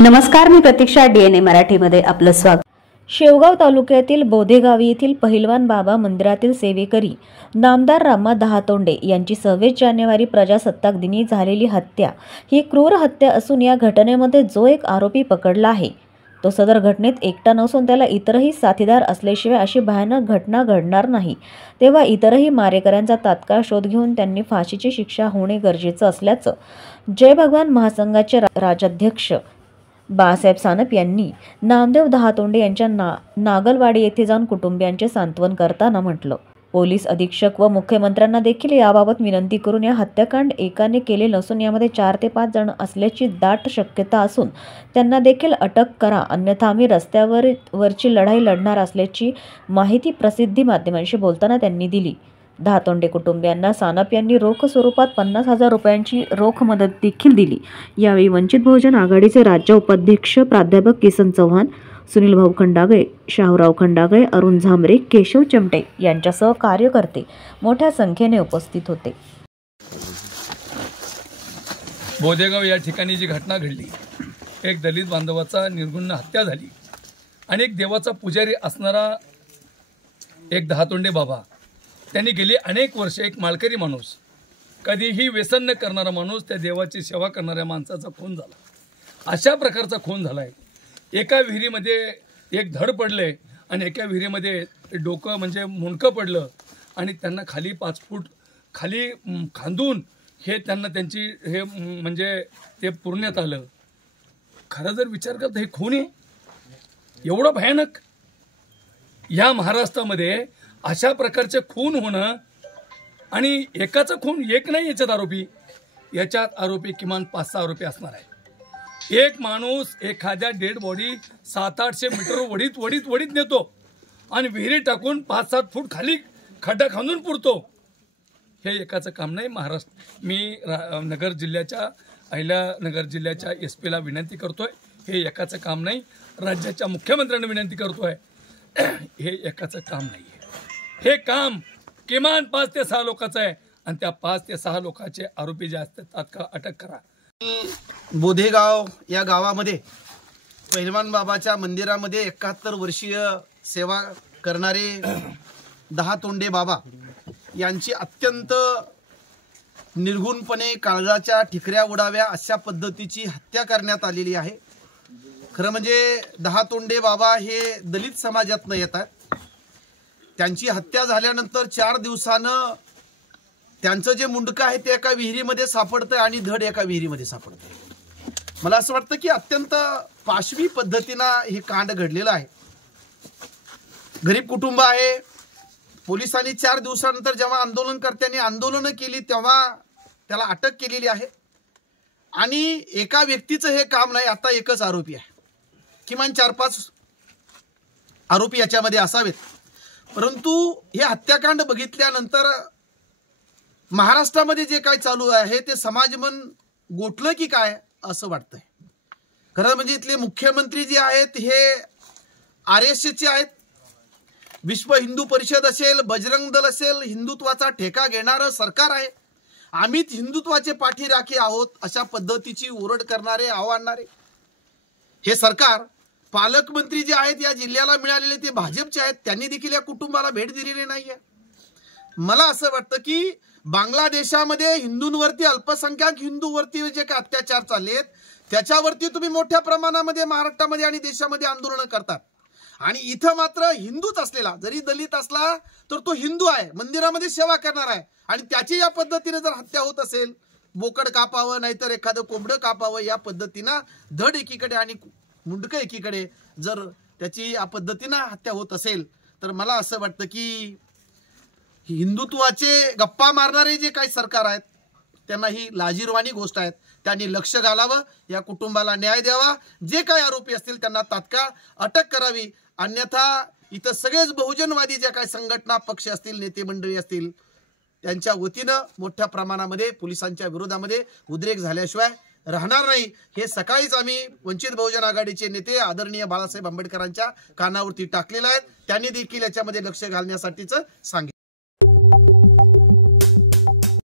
नमस्कार, मी प्रतीक्षा. DNA मराठीमध्ये आपलं स्वागत. शेवगाव तालुक्यातील बोधेगावी येथील पहिलवान बाबा मंदिरातील सेवेकरी नामदार रामा दहातोंडे यांची 26 जानेवारी प्रजासत्ताक दिनी झालेली हत्या ही क्रूर हत्या असून या घटनेमध्ये जो एक आरोपी पकडला आहे तो सदर घटनेत एकटा नसून त्याला इतरही साथीदार असल्याशिवाय अशी भयानक घटना घडणार नाही. तेव्हा इतरही मारेकऱ्यांचा तात्काळ शोध घेऊन त्यांनी फाशीची शिक्षा होणे गरजेचं असल्याचं जय भगवान महासंघाचे राज्याध्यक्ष बाळासाहेब सानप यांनी नामदेव दहातोंडे यांच्या नागलवाडी येथे जाऊन कुटुंबियांचे सांत्वन करताना म्हटलं. पोलीस अधीक्षक व मुख्यमंत्र्यांना देखील याबाबत विनंती करून या हत्याकांड एकाने केले नसून यामध्ये 4 ते 5 जण असल्याची दाट शक्यता असून त्यांना देखील अटक करा, अन्यथा आम्ही रस्त्यावरची लढाई लढणार असल्याची माहिती प्रसिद्धी माध्यमांशी बोलताना त्यांनी दिली. दहातोंडे कुटुंबियांना सानप यांनी रोख स्वरूपात 50,000 रुपयांची रोख मदत देखील दिली. यावेळी वंचित बहुजन आघाडीचे राज्य उपाध्यक्ष प्राध्यापक किसन चव्हाण, सुनील भाऊ खंडागळे, शाहूराव खंडागळे, अरुण झांबरे, केशव चमटे यांच्यासह कार्यकर्ते मोठ्या संख्येने उपस्थित होते. बोधेगाव या ठिकाणी जी घटना घडली, एक दलित बांधवाचा निर्गुण हत्या झाली आणि एक देवाचा पुजारी असणारा एक दहातोंडे बाबा, त्यांनी गेली अनेक वर्ष एक माळकरी माणूस, कधीही व्यसन न करणारा माणूस, त्या देवाची सेवा करणाऱ्या माणसाचा खून झाला. अशा प्रकारचा खून झाला आहे. एका विहिरीमध्ये एक धड पडले आणि एका विहिरीमध्ये डोकं म्हणजे मुंडकं पडलं आणि त्यांना खाली 5 फूट खाली खांदून हे त्यांना त्यांची हे म्हणजे ते पुरण्यात आलं. खरं जर विचार करता हे खून आहे एवढं भयानक. या महाराष्ट्रामध्ये अशा प्रकारचे खून होणं आणि एकाचा खून एक नाही, याच्यात आरोपी किमान 5-6 आरोपी असणार आहे. एक माणूस एखाद्या डेड बॉडी 700-800 मीटर वडीत नेतो आणि विहिरी टाकून 5-7 फूट खाली खड्डा खांदून पुरतो. हे एकाचं काम नाही. मी नगर जिल्ह्याच्या अहिल्यानगर जिल्ह्याच्या SP ला विनंती करतोय, हे एकाचं काम नाही. राज्याच्या मुख्यमंत्र्यांना विनंती करतोय, हे एकाचं काम नाही. हे काम किमान 5 ते 6 लोकांचं आहे आणि त्या 5 ते 6 लोकांचे आरोपी जे असतात तात्काळ अटक करा. बोधेगाव या गावामध्ये पहिलवान बाबाच्या मंदिरामध्ये 71 वर्षीय सेवा करणारे दहातोंडे बाबा यांची अत्यंत निर्घुणपणे काळजाच्या ठिकऱ्या उडाव्या अशा पद्धतीची हत्या करण्यात आलेली आहे. खरं म्हणजे दहातोंडे बाबा हे दलित समाजातनं येतात. त्यांची हत्या झाल्यानंतर 4 दिवसानं त्यांचं जे मुंडकं आहे ते एका विहिरीमध्ये सापडतं आणि धड एका विहिरीमध्ये सापडतं. मला असं वाटतं की अत्यंत पाशवी पद्धतीनं हे कांड घडलेलं आहे. गरीब कुटुंब आहे. पोलिसांनी 4 दिवसानंतर जेव्हा आंदोलनकर्त्यांनी आंदोलनं केली तेव्हा त्याला अटक केलेली आहे आणि एका व्यक्तीचं हे काम नाही. आता एकच आरोपी आहे, किमान 4-5 आरोपी याच्यामध्ये असावेत. परंतु हे हत्याकांड बघितल्यानंतर महाराष्ट्रामध्ये जे काय चालू आहे ते समाजमन गोठलं की काय असं वाटतंय. खरं म्हणजे इथले मुख्यमंत्री जे आहेत हे RSSचे आहेत. विश्व हिंदू परिषद असेल, बजरंग दल असेल, हिंदुत्वाचा ठेका घेणारं सरकार आहे. आम्हीच हिंदुत्वाचे पाठीराखे आहोत अशा पद्धतीची ओरड करणारे, आव्हानणारे हे सरकार. पालकमंत्री जे आहेत या जिल्ह्याला मिळालेले ते भाजपचे आहेत. त्यांनी देखील या कुटुंबाला भेट दिलेली नाहीये. मला असं वाटतं की बांगलादेशामध्ये हिंदूंवरती, अल्पसंख्याक हिंदूवरती जे काही अत्याचार चाललेत त्याच्यावरती तुम्ही मोठ्या प्रमाणामध्ये महाराष्ट्रामध्ये आणि देशामध्ये आंदोलनं करतात आणि इथं मात्र हिंदूच असलेला, जरी दलित असला तर तो हिंदू आहे, मंदिरामध्ये सेवा करणार आहे आणि त्याची या पद्धतीने जर हत्या होत असेल, बोकड कापावं नाहीतर एखादं कोंबडं कापावं या पद्धतीनं धड एकीकडे आणि मुंडकं एकीकडे जर त्याची या पद्धतीनं हत्या होत असेल तर मला असं वाटतं की हिंदुत्वाचे गप्पा मारणारे जे काही सरकार आहेत त्यांना ही लाजिरवाणी गोष्ट आहे. त्यांनी लक्ष घालावं, या कुटुंबाला न्याय द्यावा, जे काही आरोपी असतील त्यांना तात्काळ अटक करावी. अन्यथा इथं सगळेच बहुजनवादी ज्या काही संघटना, पक्ष असतील, नेते मंडळी असतील त्यांच्या वतीनं मोठ्या प्रमाणामध्ये पोलिसांच्या विरोधामध्ये उद्रेक झाल्याशिवाय राहणार नाही. हे सकाळीच आम्ही वंचित बहुजन आघाडीचे नेते आदरणीय बाळासाहेब आंबेडकरांच्या कानावरती टाकलेलं आहे. त्यांनी देखील याच्यामध्ये लक्ष घालण्यासाठीच सांगितलं.